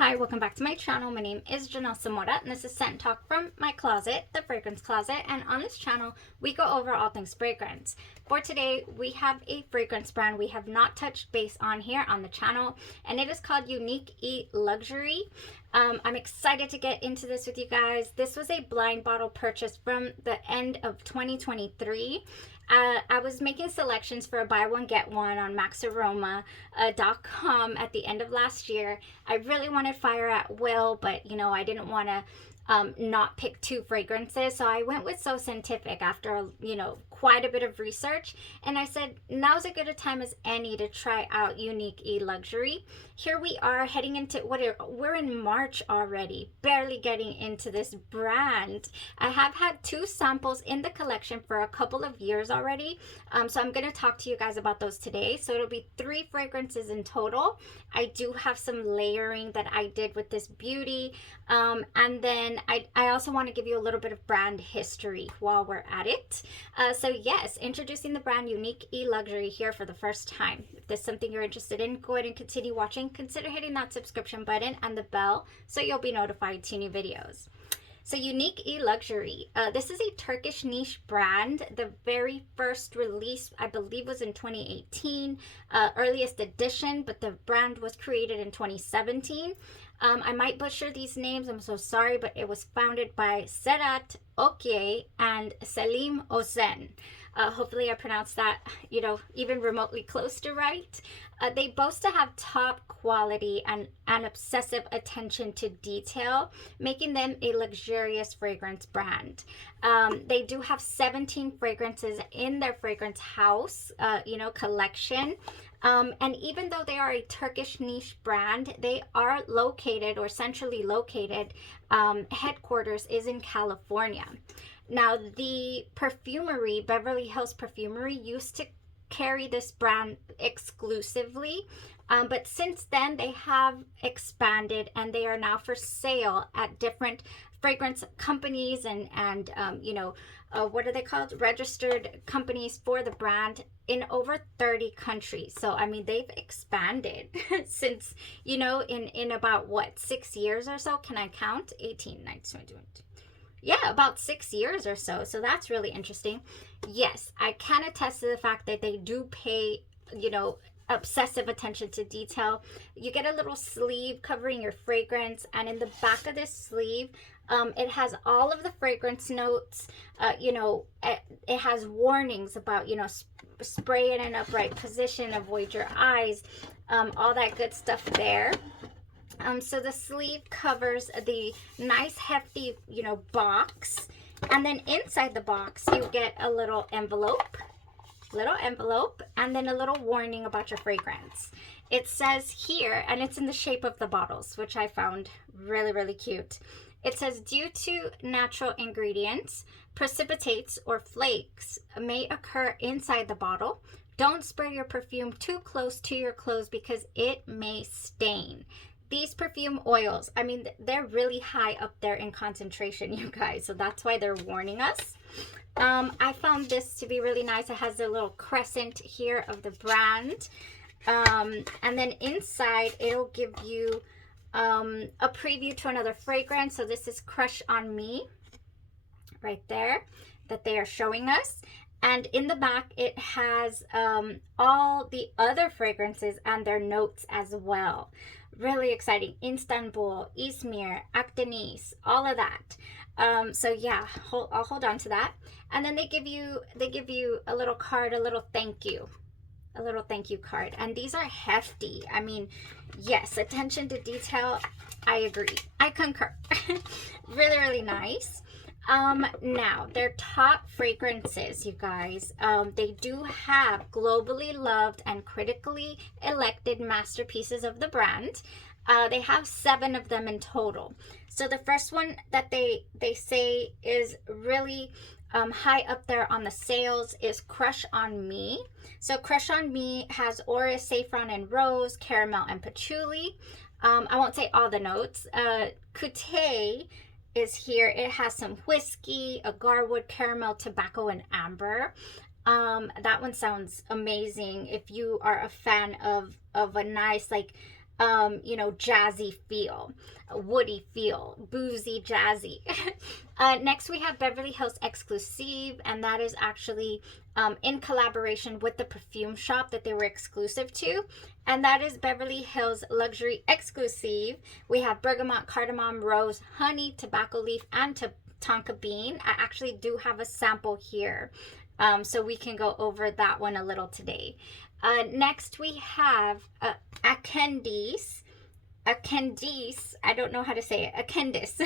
Hi, welcome back to my channel. My name is Janelle Samora, and this is Scent Talk from my closet, the fragrance closet. And on this channel, we go over all things fragrance. For today, we have a fragrance brand we have not touched base on here on the channel, and it is called Unique E Luxury. I'm excited to get into this with you guys. This was a blind bottle purchase from the end of 2023. I was making selections for a buy one get one on maxaroma.com at the end of last year. I really wanted fire at will, but I didn't want to not pick two fragrances, so I went with Soscentific after quite a bit of research, and I said now's as good a time as any to try out Unique E Luxury. Here we are heading into we're in March already, barely getting into this brand. I have had two samples in the collection for a couple of years already, so I'm going to talk to you guys about those today. So it'll be 3 fragrances in total. I do have some layering that I did with this beauty, and then I also want to give you a little bit of brand history while we're at it. So yes, introducing the brand Unique E Luxury here for the first time. If there's something you're interested in, go ahead and continue watching. Consider hitting that subscription button and the bell so you'll be notified to new videos. So Unique E Luxury, this is a Turkish niche brand. The very first release, I believe, was in 2018, earliest edition, but the brand was created in 2017. I might butcher these names, I'm so sorry, but it was founded by Serhat Okye and Selim Ozen. Hopefully I pronounced that, even remotely close to right. They boast to have top quality and obsessive attention to detail, making them a luxurious fragrance brand. They do have 17 fragrances in their fragrance house, collection. And even though they are a Turkish niche brand, they are located, or centrally located, headquarters is in California. Now, the Perfumery, Beverly Hills Perfumery, used to carry this brand exclusively, but since then they have expanded and they are now for sale at different fragrance companies and what are they called? Registered companies for the brand in over 30 countries. So, I mean, they've expanded since, in about, 6 years or so? Can I count? 18, 19, 20. Yeah, about 6 years or so. So that's really interesting. Yes, I can attest to the fact that they do pay, obsessive attention to detail. You get a little sleeve covering your fragrance, and in the back of this sleeve, it has all of the fragrance notes. It has warnings about, spray in an upright position, avoid your eyes, all that good stuff there. So the sleeve covers the nice hefty, box, and then inside the box you get a little envelope, and then a little warning about your fragrance. It says here, and it's in the shape of the bottles, which I found really, really cute. It says, due to natural ingredients, precipitates or flakes may occur inside the bottle. Don't spray your perfume too close to your clothes because it may stain. These perfume oils, I mean, they're really high up there in concentration, you guys. So that's why they're warning us. I found this to be really nice. It has a little crescent here of the brand. And then inside, it'll give you a preview to another fragrance. So this is Crush on Me right there that they are showing us. And in the back, it has all the other fragrances and their notes as well. Really exciting. Istanbul, Izmir, Akdeniz, all of that. So yeah, I'll hold on to that. And then they give you a little card, a little thank you card. And these are hefty. I mean, yes, attention to detail. I agree. I concur. Really, really nice. Now, their top fragrances, you guys, they do have globally loved and critically elected masterpieces of the brand. They have 7 of them in total. So the first one that they say is really high up there on the sales is Crush on Me. So Crush on Me has orris, saffron and rose, caramel and patchouli. I won't say all the notes. Couté is here. It has some whiskey, agarwood, caramel, tobacco, and amber. That one sounds amazing if you are a fan of a nice, like, you know, jazzy feel, woody feel, boozy, jazzy. Next, we have Beverly Hills Exclusive, and that is actually in collaboration with the perfume shop that they were exclusive to. And that is Beverly Hills Luxury Exclusive. We have bergamot, cardamom, rose, honey, tobacco leaf, and tonka bean. I actually do have a sample here, so we can go over that one a little today. Next, we have a Candice. I don't know how to say it. A Candice.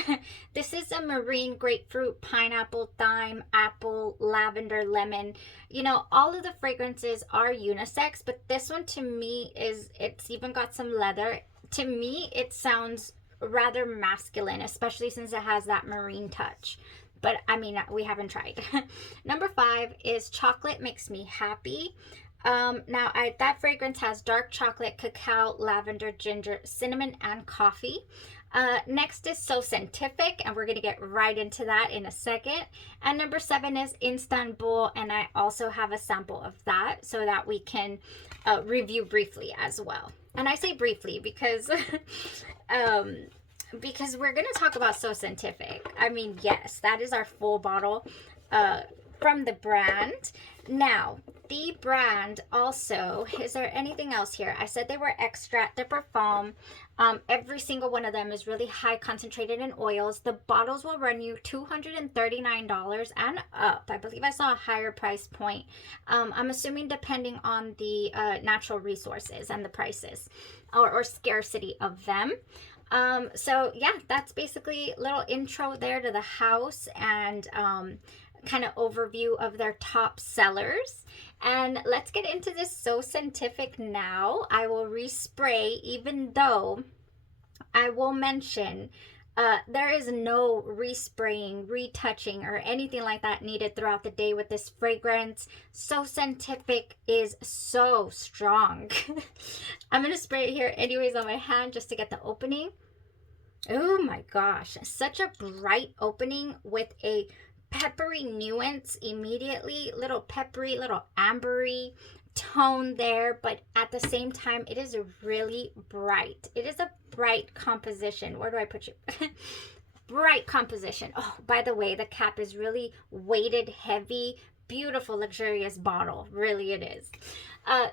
This is a marine, grapefruit, pineapple, thyme, apple, lavender, lemon. You know, all of the fragrances are unisex, but this one to me it's even got some leather. To me, it sounds rather masculine, especially since it has that marine touch. But I mean, we haven't tried. Number 5 is Chocolate Makes Me Happy. Now that fragrance has dark chocolate, cacao, lavender, ginger, cinnamon, and coffee. Next is Soscentific, and we're going to get right into that in a second. And number 7 is Instanbul, and I also have a sample of that so that we can review briefly as well. And I say briefly because because we're going to talk about Soscentific. I mean, yes, that is our full bottle from the brand. Now, the brand also, is there anything else here? I said they were extract de parfum. Every single one of them is really high concentrated in oils. The bottles will run you $239 and up. I believe I saw a higher price point. I'm assuming depending on the natural resources and the prices or scarcity of them. So yeah, that's basically a little intro there to the house and kind of overview of their top sellers. And let's get into this Soscentific now. I will respray, even though I will mention there is no respraying, retouching, or anything like that needed throughout the day with this fragrance. Soscentific is so strong. I'm going to spray it here anyways on my hand just to get the opening. Oh my gosh, such a bright opening with a peppery nuance immediately, little peppery, little ambery tone there, but at the same time it is really bright. It is a bright composition. Where do I put you? Bright composition. Oh, by the way, the cap is really weighted, heavy, beautiful, luxurious bottle. Really it is.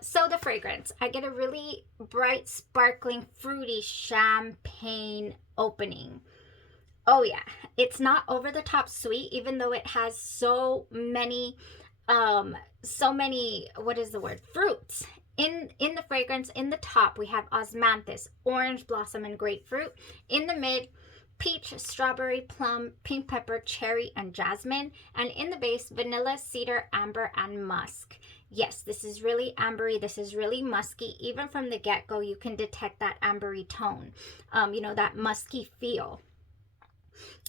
So the fragrance, I get a really bright, sparkling, fruity champagne opening. Oh yeah, it's not over the top sweet, even though it has so many, what is the word? Fruits. In the fragrance, in the top, we have osmanthus, orange blossom, and grapefruit. In the mid, peach, strawberry, plum, pink pepper, cherry, and jasmine. And in the base, vanilla, cedar, amber, and musk. Yes, this is really ambery. This is really musky. Even from the get-go, you can detect that ambery tone, you know, that musky feel.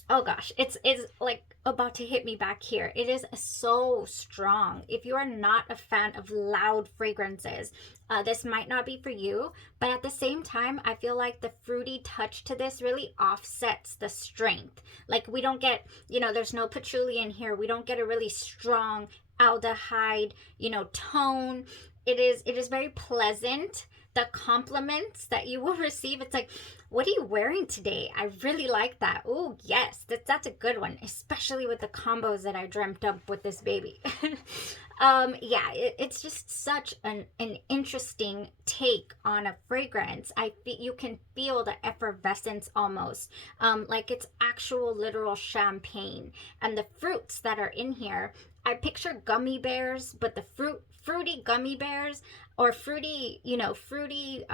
Oh gosh, it's like about to hit me back here. It is so strong. If you are not a fan of loud fragrances, this might not be for you. But at the same time, I feel like the fruity touch to this really offsets the strength. Like we don't get, you know, there's no patchouli in here. We don't get a really strong aldehyde, you know, tone. It is very pleasant. The compliments that you will receive, it's like, what are you wearing today? I really like that. Oh yes, that's a good one, especially with the combos that I dreamt up with this baby. Yeah, it's just such an interesting take on a fragrance. You can feel the effervescence almost, like it's actual literal champagne. And the fruits that are in here, I picture gummy bears, but the fruity gummy bears, or fruity, you know, fruity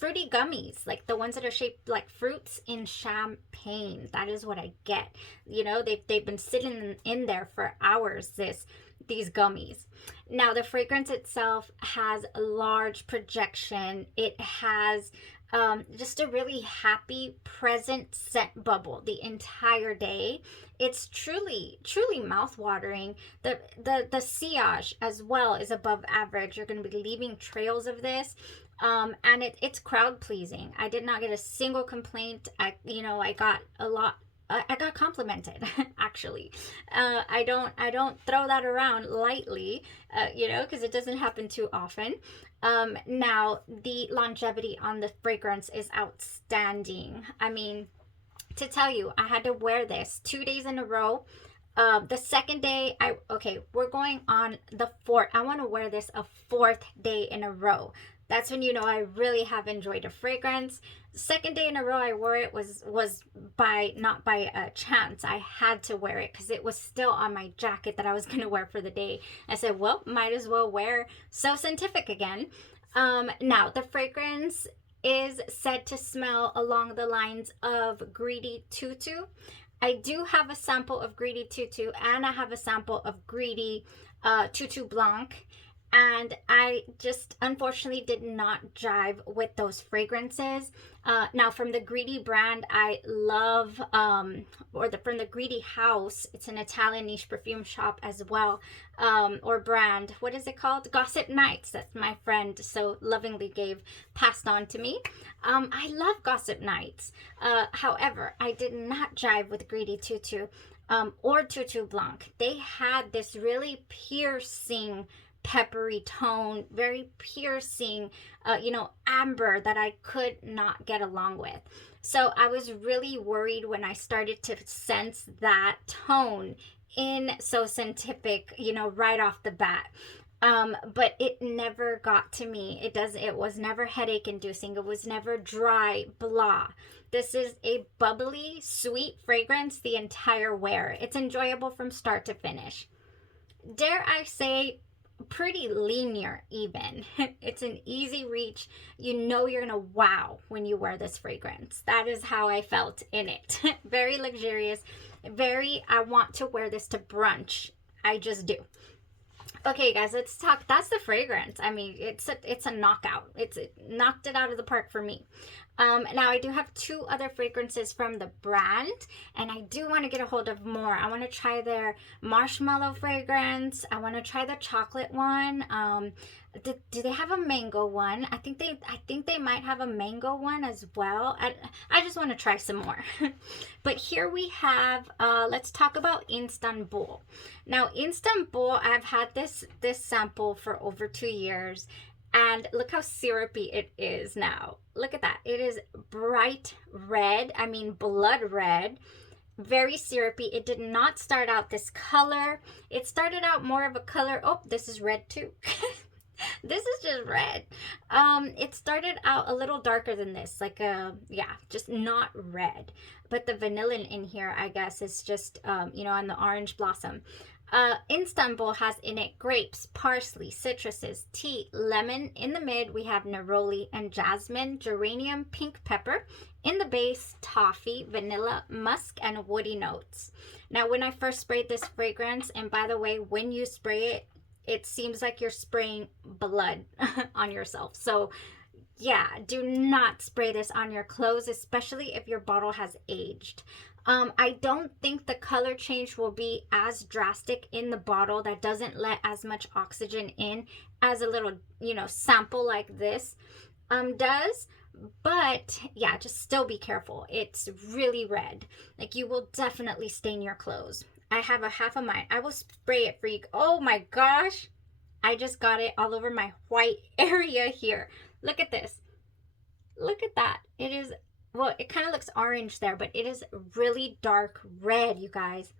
gummies, like the ones that are shaped like fruits in champagne. That is what I get. You know, they've been sitting in there for hours, these gummies. Now the fragrance itself has a large projection. It has just a really happy, present scent bubble the entire day. It's truly mouth-watering. The sillage as well is above average. You're going to be leaving trails of this. And it's crowd pleasing. I did not get a single complaint. I got a lot I got complimented actually. I don't throw that around lightly, because it doesn't happen too often. Now the longevity on the fragrance is outstanding. I mean, to tell you, I had to wear this 2 days in a row. The second day, we're going on the fourth. I want to wear this a fourth day in a row. That's when I really have enjoyed a fragrance. Second day in a row I wore it was not by a chance. I had to wear it because it was still on my jacket that I was going to wear for the day. I said, well, might as well wear Soscentific again. Now, the fragrance is said to smell along the lines of Greedy Tutu. I do have a sample of Greedy Tutu, and I have a sample of Greedy Tutu Blanc. And I just unfortunately did not jive with those fragrances. Now, from the Greedy brand, I love, from the Greedy house, it's an Italian niche perfume shop as well, or brand. What is it called? Gossip Nights. That's my friend so lovingly passed on to me. I love Gossip Nights. However, I did not jive with Greedy Tutu or Tutu Blanc. They had this really piercing peppery tone, very piercing, amber that I could not get along with. So I was really worried when I started to sense that tone in Soscentific, right off the bat. But it never got to me. It was never headache inducing. It was never dry, blah. This is a bubbly, sweet fragrance the entire wear. It's enjoyable from start to finish. Dare I say, pretty linear even. It's an easy reach. You're gonna wow when you wear this fragrance. That is how I felt in it. Very luxurious. I want to wear this to brunch. I just do. Okay, guys, let's talk. That's the fragrance. I mean, it's a knockout. It knocked it out of the park for me. Now I do have 2 other fragrances from the brand, and I do want to get a hold of more. I want to try their marshmallow fragrance. I want to try the chocolate one. Do they have a mango one? I think they might have a mango one as well. I just want to try some more. But here we have, let's talk about Instanbul. Now, Instanbul, I've had this sample for over 2 years. And look how syrupy it is now. Look at that. It is bright red. I mean, blood red. Very syrupy. It did not start out this color. It started out more of a color. Oh, this is red too. This is just red. It started out a little darker than this. Just not red. But the vanilla in here, I guess, is just, on the orange blossom. Instanbul has in it grapes, parsley, citruses, tea, lemon. In the mid, we have neroli and jasmine, geranium, pink pepper. In the base, toffee, vanilla, musk, and woody notes. Now, when I first sprayed this fragrance, and by the way, when you spray it, it seems like you're spraying blood on yourself. So yeah, do not spray this on your clothes, especially if your bottle has aged. I don't think the color change will be as drastic in the bottle that doesn't let as much oxygen in as a little, sample like this does. But yeah, just still be careful. It's really red. Like, you will definitely stain your clothes. I have a half of mine. I will spray it for you. Oh my gosh. I just got it all over my white area here. Look at this. Look at that. It is, well, it kind of looks orange there, but it is really dark red, you guys.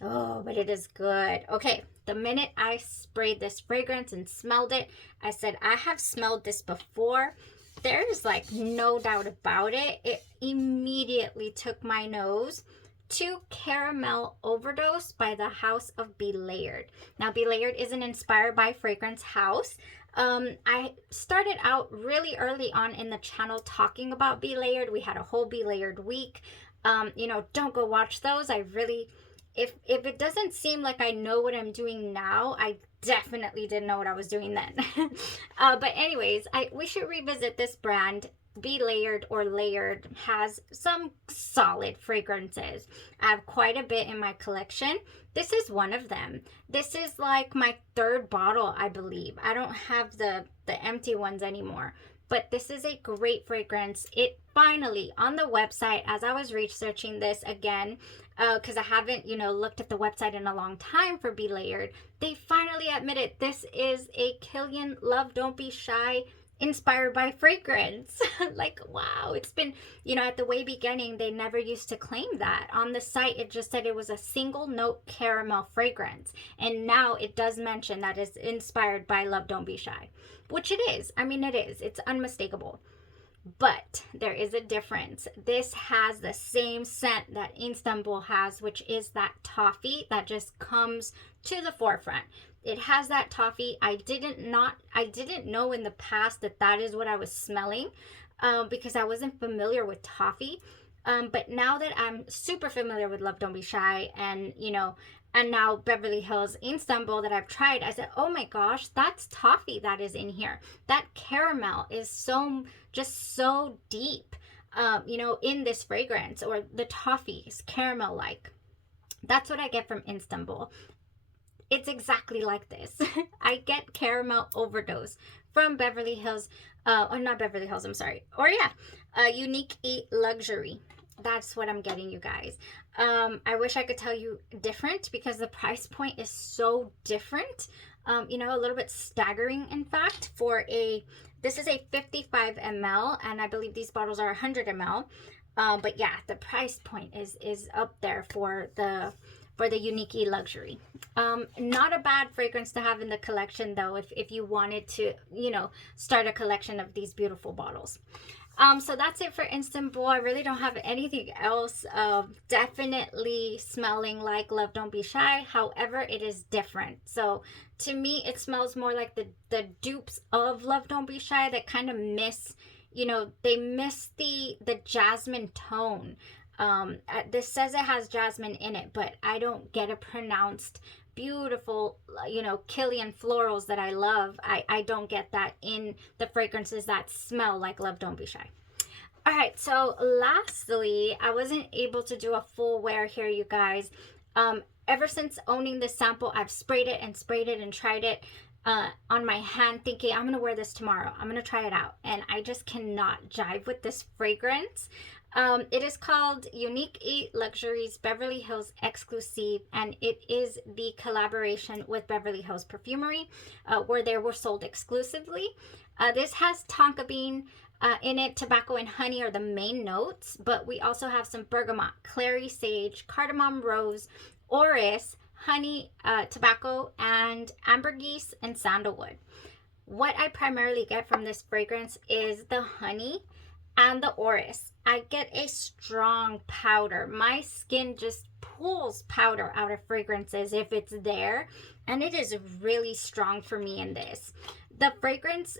Oh, but it is good. Okay, the minute I sprayed this fragrance and smelled it, I said, I have smelled this before. There's like no doubt about it. It immediately took my nose to Caramel Overdose by the House of Be Layered. Now, Be Layered is an inspired by fragrance house. I started out really early on in the channel talking about Be Layered. We had a whole Be Layered week. Don't go watch those. I really, if it doesn't seem like I know what I'm doing now, I definitely didn't know what I was doing then. But anyways, we should revisit this brand. Be Layered or Layered has some solid fragrances. I have quite a bit in my collection. This is one of them. This is like my third bottle, I believe. I don't have the empty ones anymore. but this is a great fragrance. It finally, on the website, as I was researching this again, because I haven't, looked at the website in a long time for Be Layered, they finally admitted this is a Kilian Love Don't Be Shy inspired by fragrance. Like, wow. It's been, at the way beginning, they never used to claim that. On the site, it just said it was a single note caramel fragrance. And now it does mention that it's inspired by Love Don't Be Shy, which it is. I mean, it is. It's unmistakable. But there is a difference. This has the same scent that Instanbul has, which is that toffee that just comes to the forefront. It has that toffee. I didn't know in the past that is what I was smelling, because I wasn't familiar with toffee. But now that I'm super familiar with Love Don't Be Shy, and and now Beverly Hills Instanbul that I've tried, I said, oh my gosh, that's toffee that is in here. That caramel is just so deep, in this fragrance, or the toffee is caramel-like. That's what I get from Instanbul. It's exactly like this. I get caramel overdose from Beverly Hills, or not Beverly Hills, I'm sorry. Or yeah, Unique Eat Luxury. That's what I'm getting, you guys. I wish I could tell you different, because the price point is so different. A little bit staggering, in fact, this is a 55 ml, and I believe these bottles are 100 ml. But yeah, the price point is up there for the Unique Luxury. Not a bad fragrance to have in the collection, though, if you wanted to, start a collection of these beautiful bottles. So that's it for Instanbul. I really don't have anything else. Definitely smelling like Love Don't Be Shy. However, it is different. So to me, it smells more like the dupes of Love Don't Be Shy that kind of miss, they miss the jasmine tone. This says it has jasmine in it, but I don't get a pronounced beautiful, Kilian florals that I love. I don't get that in the fragrances that smell like Love Don't Be Shy. All right, so lastly, I wasn't able to do a full wear here, you guys. Ever since owning this sample, I've sprayed it and tried it on my hand, thinking I'm gonna wear this tomorrow. I'm gonna try it out, and I just cannot jive with this fragrance. It is called Unique Eat Luxuries Beverly Hills Exclusive, and it is the collaboration with Beverly Hills Perfumery, where they were sold exclusively. This has tonka bean in it. Tobacco and honey are the main notes, but we also have some bergamot, clary sage, cardamom, rose, orris, honey, tobacco, and ambergris and sandalwood. What I primarily get from this fragrance is the honey and the orris. I get a strong powder. My skin just pulls powder out of fragrances if it's there, and it is really strong for me in this. The fragrance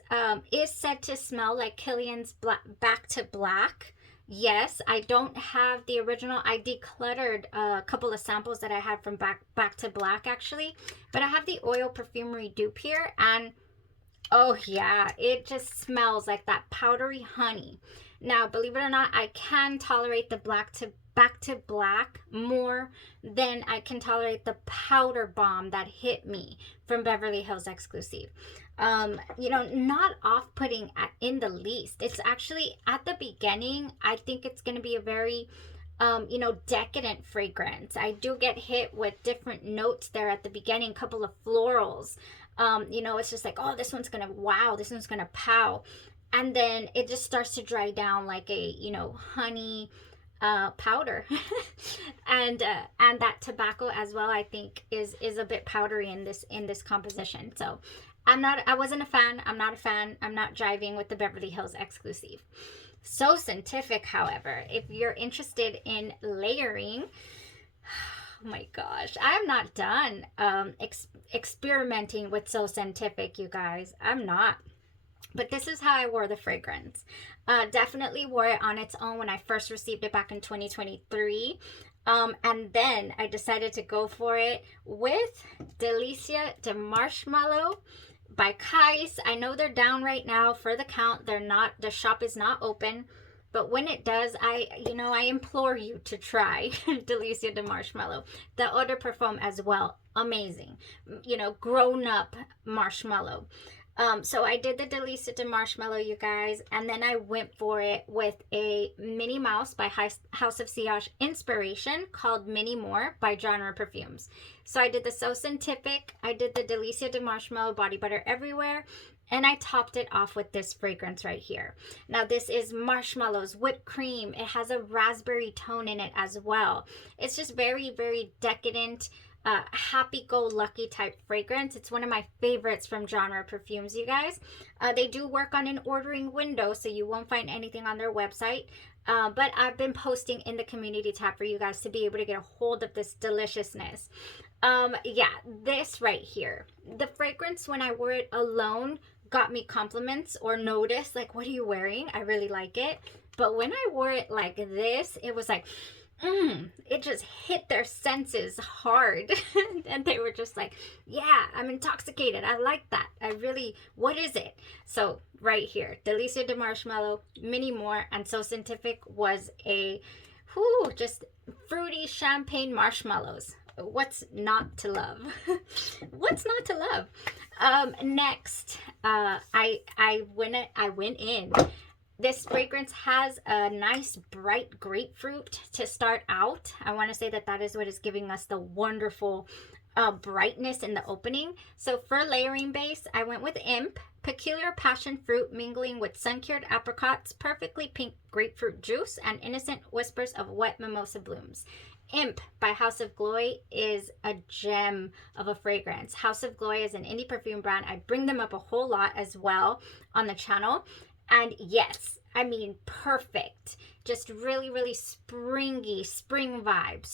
is said to smell like Kilian's Back to Black. Yes, I don't have the original. I decluttered a couple of samples that I had from Back to Black, actually, but I have the Oil Perfumery dupe here, and oh yeah, it just smells like that powdery honey. Now, believe it or not, I can tolerate the Back to Black more than I can tolerate the powder bomb that hit me from Beverly Hills Exclusive. Not off-putting in the least. It's actually, at the beginning, I think it's going to be a very, decadent fragrance. I do get hit with different notes there at the beginning, a couple of florals. It's just like, oh, this one's going to wow, this one's going to pow. And then it just starts to dry down like a, honey powder. and that tobacco as well, I think is a bit powdery in this composition. So I wasn't a fan. I'm not a fan. I'm not jiving with the Beverly Hills Exclusive. Soscentific, however, if you're interested in layering, oh my gosh, I am not done experimenting with Soscentific, you guys. I'm not. But this is how I wore the fragrance. Definitely wore it on its own when I first received it back in 2023. And then I decided to go for it with Delicia de Marshmallow by Kais. I know they're down right now for the count. The shop is not open. But when it does, I implore you to try Delicia de Marshmallow. The eau de parfum as well, amazing. Grown up marshmallow. So I did the Delicia de Marshmallow, you guys, and then I went for it with a Minnie Mouse by House of Sillage inspiration called Minnie More by Genre Perfumes. So I did the Soscentific, I did the Delicia de Marshmallow Body Butter Everywhere, and I topped it off with this fragrance right here. Now this is marshmallows, whipped cream. It has a raspberry tone in it as well. It's just very, very decadent, happy-go-lucky type fragrance. It's one of my favorites from Genre Perfumes, you guys. They do work on an ordering window, so you won't find anything on their website. But I've been posting in the community tab for you guys to be able to get a hold of this deliciousness. Yeah, this right here. The fragrance, when I wore it alone, got me compliments or notice, like, what are you wearing? I really like it. But when I wore it like this, it was like, it just hit their senses hard. And they were just like, yeah, I'm intoxicated. I like that. I really, what is it? So right here, Delicia de Marshmallow, Minnie More, and Soscentific was a, just fruity champagne marshmallows. What's not to love? What's not to love? Next, I went in. This fragrance has a nice bright grapefruit to start out. I want to say that that is what is giving us the wonderful brightness in the opening. So for layering base, I went with Imp, peculiar passion fruit mingling with sun-cured apricots, perfectly pink grapefruit juice, and innocent whispers of wet mimosa blooms. Imp by House of Glory is a gem of a fragrance. House of Glory is an indie perfume brand. I bring them up a whole lot as well on the channel. And yes, I mean, perfect. Just really, really springy, spring vibe.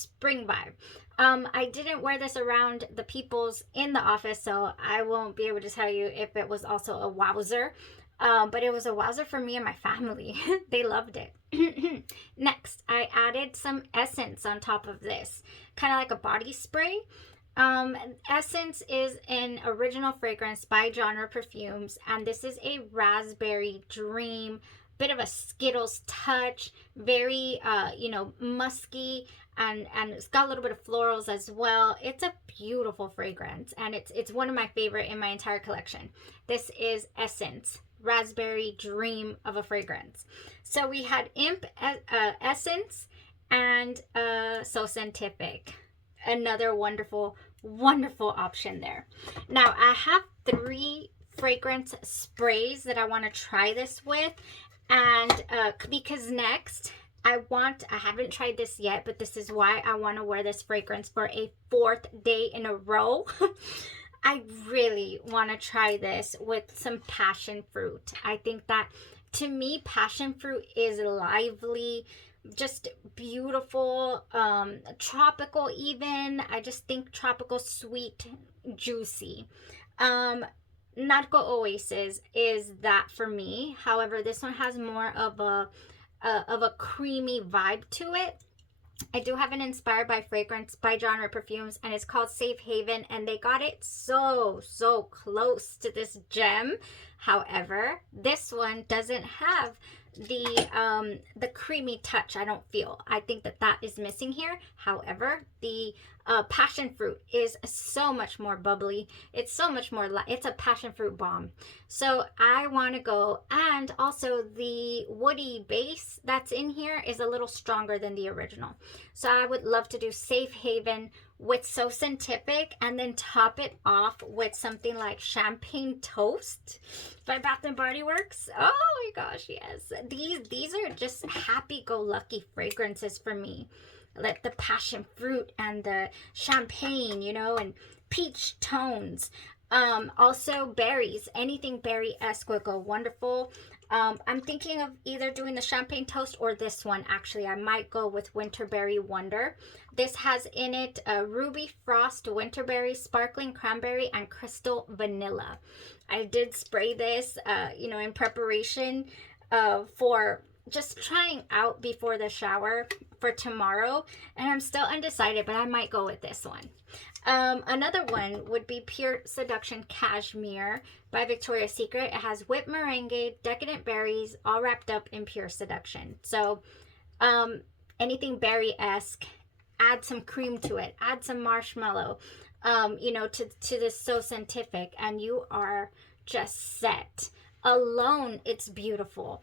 I didn't wear this around the peoples in the office, so I won't be able to tell you if it was also a wowzer. But it was a wowzer for me and my family. They loved it. Next, I added some essence on top of this, kind of like a body spray. Essence is an original fragrance by Genre Perfumes, and this is a raspberry dream, bit of a Skittles touch, very musky, and it's got a little bit of florals as well. It's a beautiful fragrance, and it's one of my favorite in my entire collection. This is Essence, raspberry dream of a fragrance. So we had Imp, Essence, and Soscentific. Another wonderful option there. Now I have 3 fragrance sprays that I want to try this with, and because next I haven't tried this yet, but this is why I want to wear this fragrance for a 4th day in a row. I really want to try this with some passion fruit. I think that, to me, passion fruit is lively, just beautiful, tropical even. I just think tropical, sweet, juicy. Narco Oasis is that for me. However, this one has more of a creamy vibe to it. I do have an inspired by fragrance by Genre Perfumes, and it's called Safe Haven, and they got it so close to this gem. However, this one doesn't have the creamy touch. I don't feel. I think that is missing here. However, the passion fruit is so much more bubbly. It's so much more it's a passion fruit bomb. So I want to go, and also the woody base that's in here is a little stronger than the original. So I would love to do Safe Haven with Soscentific, and then top it off with something like Champagne Toast by Bath and Body Works. Oh my gosh, yes. These are just happy-go-lucky fragrances for me. Like the passion fruit and the champagne, and peach tones. Also berries. Anything berry-esque would go wonderful. I'm thinking of either doing the Champagne Toast or this one. Actually, I might go with Winterberry Wonder. This has in it Ruby Frost, Winterberry, Sparkling Cranberry, and Crystal Vanilla. I did spray this, in preparation for just trying out before the shower for tomorrow, and I'm still undecided, but I might go with this one. Another one would be Pure Seduction Cashmere by Victoria's Secret. It has whipped meringue, decadent berries, all wrapped up in pure seduction. So anything berry-esque, add some cream to it, add some marshmallow, to this Soscentific, and you are just set alone, it's beautiful.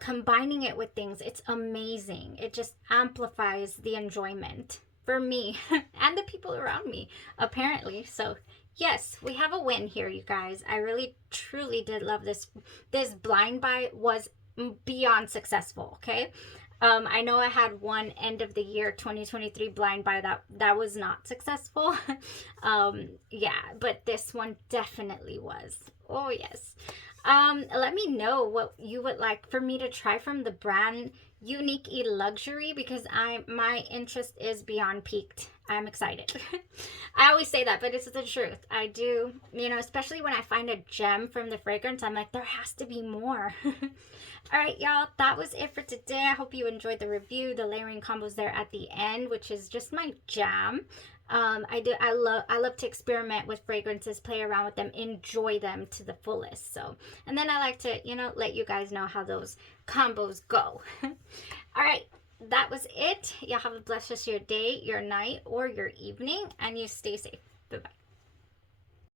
Combining it with things, it's amazing. It just amplifies the enjoyment for me and the people around me, apparently. So yes, we have a win here, you guys. I really truly did love this. This blind buy was beyond successful. Okay, I know I had one end of the year 2023 blind buy that was not successful. Yeah, but this one definitely was. Oh yes. Let me know what you would like for me to try from the brand Unique Luxury, because my interest is beyond peaked. I'm excited. I always say that, but it's the truth. I do, you know, especially when I find a gem from the fragrance, I'm like, there has to be more. All right, y'all, that was it for today. I hope you enjoyed the review, the layering combos there at the end, which is just my jam. I love to experiment with fragrances, play around with them, enjoy them to the fullest. So, and then I like to, you know, let you guys know how those combos go. All right, that was it. Y'all have a blessed rest of your day, your night, or your evening, and you stay safe. Bye-bye.